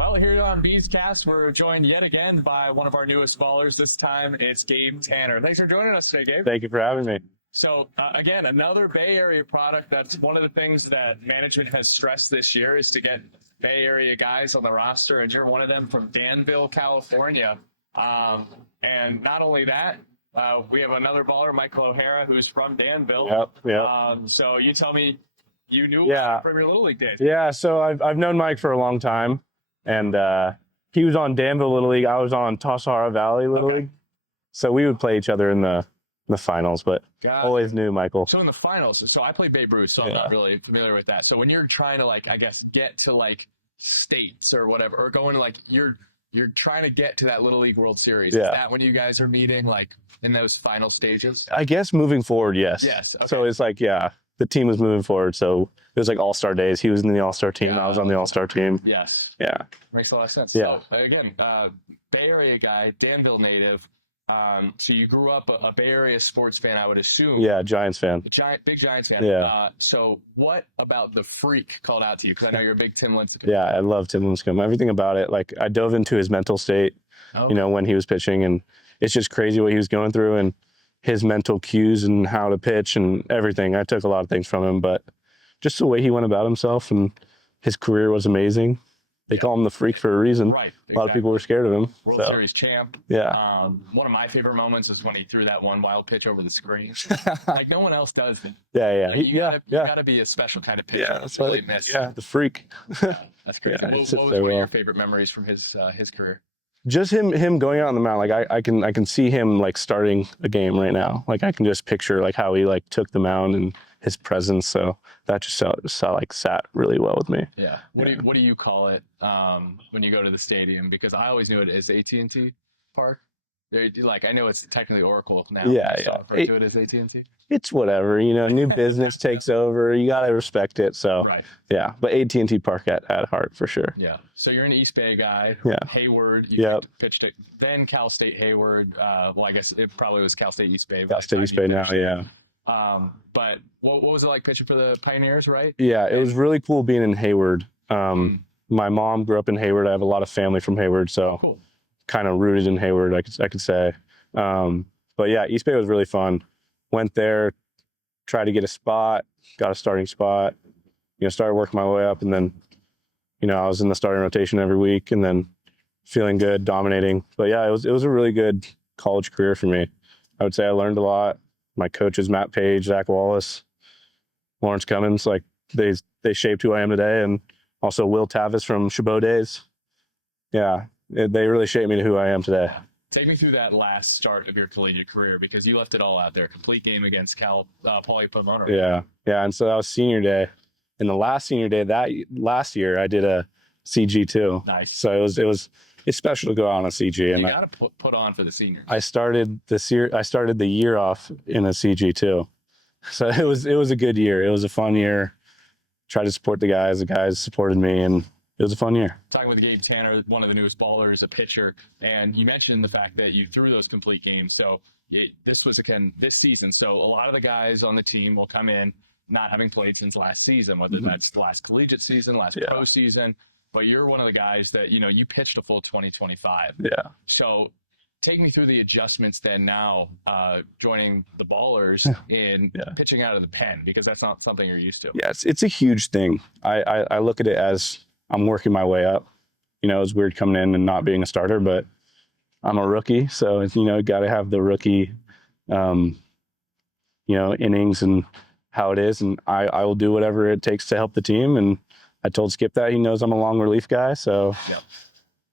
Well, here on Bees Cast, we're joined yet again by one of our newest ballers. This time, it's Gabe Tanner. Thanks for joining us today, Gabe. Thank you for having me. So, again, another Bay Area product. That's one of the things that management has stressed this year is to get Bay Area guys on the roster, and you're one of them from Danville, California. And not only that, we have another baller, Michael O'Hara, who's from Danville. Yep. So you tell me you knew from your Little League days. Yeah, so I've known Mike for a long time. And he was on Danville Little League. I was on Tassajara Valley Little League. So we would play each other in the finals, but always knew Michael. So in the finals, so I played Babe Ruth, so I'm not really familiar with that. So when you're trying to get to states or whatever, or going to you're trying to get to that Little League World Series. Is that when you guys are meeting in those final stages? I guess moving forward, yes. Yes. Okay. So it's the team was moving forward. So it was All-Star days. He was in the All-Star team. I was on the All-Star team. Yes. Yeah. Makes a lot of sense. Yeah. So again, Bay Area guy, Danville native. So you grew up a Bay Area sports fan, I would assume. Yeah, Giants fan. Big Giants fan. Yeah. So what about the freak called out to you? Because I know you're a big Tim Lincecum. Yeah, I love Tim Lincecum. Everything about it. I dove into his mental state, when he was pitching, and it's just crazy what he was going through and his mental cues and how to pitch and everything. I took a lot of things from him, but just the way he went about himself, and his career was amazing. They call him the freak for a reason. Right. Exactly. A lot of people were scared of him. World Series champ. Yeah. One of my favorite moments is when he threw that one wild pitch over the screen. No one else does it. Yeah. You gotta be a special kind of pitcher. Yeah, that's really the freak. That's crazy. Yeah, what was one of your favorite memories from his career? Just him going out on the mound. I can see him starting a game right now. I can just picture how he took the mound and his presence. So that just sat really well with me. Yeah. What do you call it when you go to the stadium? Because I always knew it as AT&T Park. I know it's technically Oracle now. Yeah. Refer to it as AT&T. It's whatever, new business takes over. You got to respect it. So, yeah, but AT&T Park at heart for sure. Yeah. So you're an East Bay guy. Yeah. Hayward. You pitched it. Then Cal State Hayward. I guess it probably was Cal State East Bay. Cal State East Bay now, yeah. But what was it like pitching for the Pioneers, right? Yeah, it was really cool being in Hayward. My mom grew up in Hayward. I have a lot of family from Hayward, so kind of rooted in Hayward, I could say. But yeah, East Bay was really fun. Went there, tried to get a spot, got a starting spot, started working my way up, and then, I was in the starting rotation every week, and then feeling good, dominating. But yeah, it was a really good college career for me. I would say I learned a lot. My coaches, Matt Page, Zach Wallace, Lawrence Cummins, they shaped who I am today, and also Will Tavis from Chabot days. Yeah, they really shaped me to who I am today. Take me through that last start of your collegiate career, because you left it all out there. Complete game against Pauly Pomona. Yeah. And so that was senior day. And the last senior day last year, I did a CG too. Nice. So it's special to go out on a CG. And you got to put on for the seniors. I started the year off in a CG too. So it was a good year. It was a fun year. Tried to support the guys. The guys supported me, and it was a fun year. Talking with Gabe Tanner, one of the newest ballers, a pitcher, and you mentioned the fact that you threw those complete games. So this was, again, this season. So a lot of the guys on the team will come in not having played since last season, whether that's the last collegiate season, last pro season. But you're one of the guys that, you pitched a full 2025. Yeah. So take me through the adjustments then now, joining the ballers in pitching out of the pen, because that's not something you're used to. Yeah, it's a huge thing. I look at it as I'm working my way up. It was weird coming in and not being a starter, but I'm a rookie. So, got to have the rookie, innings and how it is. And I will do whatever it takes to help the team. And I told Skip that. He knows I'm a long relief guy. So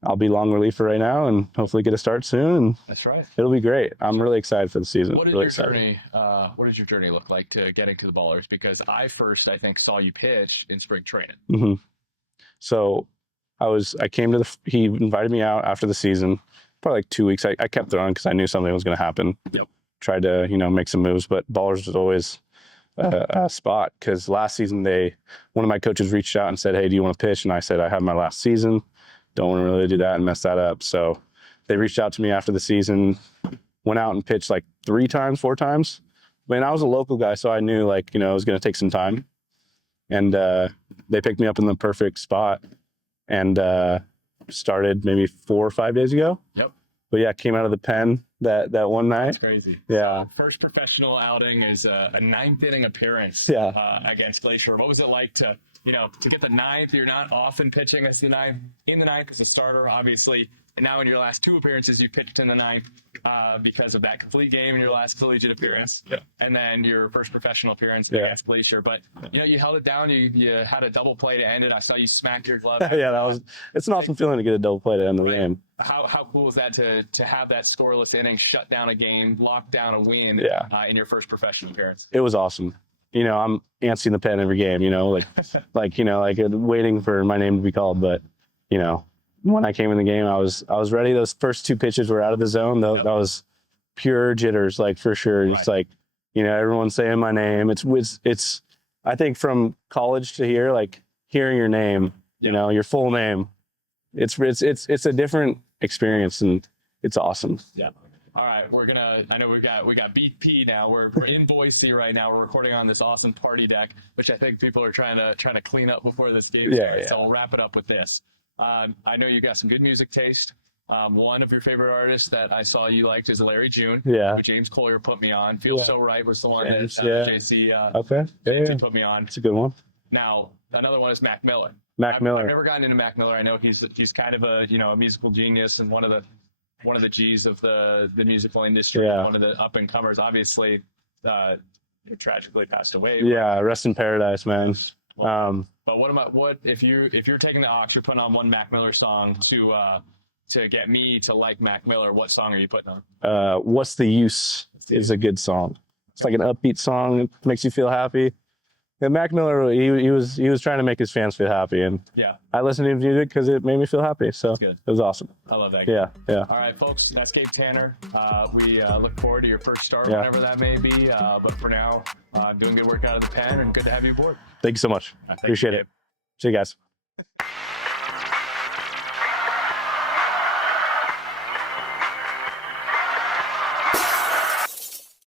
I'll be long reliever right now and hopefully get a start soon. And that's right. It'll be great. I'm really excited for the season. What did really what does your journey look like to getting to the ballers? Because I think saw you pitch in spring training. Mm-hmm. So I came to he invited me out after the season, probably 2 weeks. I kept throwing because I knew something was going to happen. Yep. Tried to, make some moves, but ballers was always a spot, because last season one of my coaches reached out and said, "Hey, do you want to pitch?" And I said, "I have my last season. Don't want to really do that and mess that up." So they reached out to me after the season, went out and pitched 4 times. I was a local guy, so I knew it was going to take some time. And they picked me up in the perfect spot. And started maybe 4 or 5 days ago. Yep. But yeah, came out of the pen that one night. That's crazy. Yeah. First professional outing is a 9th inning appearance against Glacier. What was it like to get the 9th? You're not often pitching as the 9th, in the 9th as a starter, obviously. And now in your last 2 appearances, you pitched in the 9th because of that complete game in your last collegiate appearance. Yeah. And then your first professional appearance against Glacier. But, you held it down. You had a double play to end it. I saw you smack your glove. Yeah, it's an awesome feeling to get a double play to end the game. How cool is that to have that scoreless inning, shut down a game, lock down a win in your first professional appearance? It was awesome. I'm antsy in the pen every game, like waiting for my name to be called. But, when I came in the game, I was ready. Those first 2 pitches were out of the zone. That was pure jitters, like for sure. Right. It's like, everyone's saying my name. It's I think from college to here, like hearing your name, your full name, it's a different experience, and it's awesome. Yeah. All right, I know we got BP now. We're in Boise right now. We're recording on this awesome party deck, which I think people are trying to clean up before this game starts. So we'll wrap it up with this. I know you got some good music taste. One of your favorite artists that I saw you liked is Larry June. Yeah. Who James Collier put me on. Feels So Right was the one that JC put me on. It's a good one. Now, another one is Mac Miller. I've never gotten into Mac Miller. I know he's kind of a musical genius and one of the G's of the musical industry. Yeah. One of the up and comers. Obviously, tragically passed away. Yeah, rest in paradise, man. But what if you're taking the aux, you're putting on one Mac Miller song to get me to like Mac Miller, what song are you putting on? What's the Use is a good song. It's like an upbeat song. It makes you feel happy. And Mac Miller, he was trying to make his fans feel happy, and I listened to his music because it made me feel happy. So it was awesome. I love that. Yeah. All right, folks, that's Gabe Tanner. We look forward to your first start, whenever that may be. But for now, doing good work out of the pen, and good to have you aboard. Thank you so much. Appreciate it. See you guys.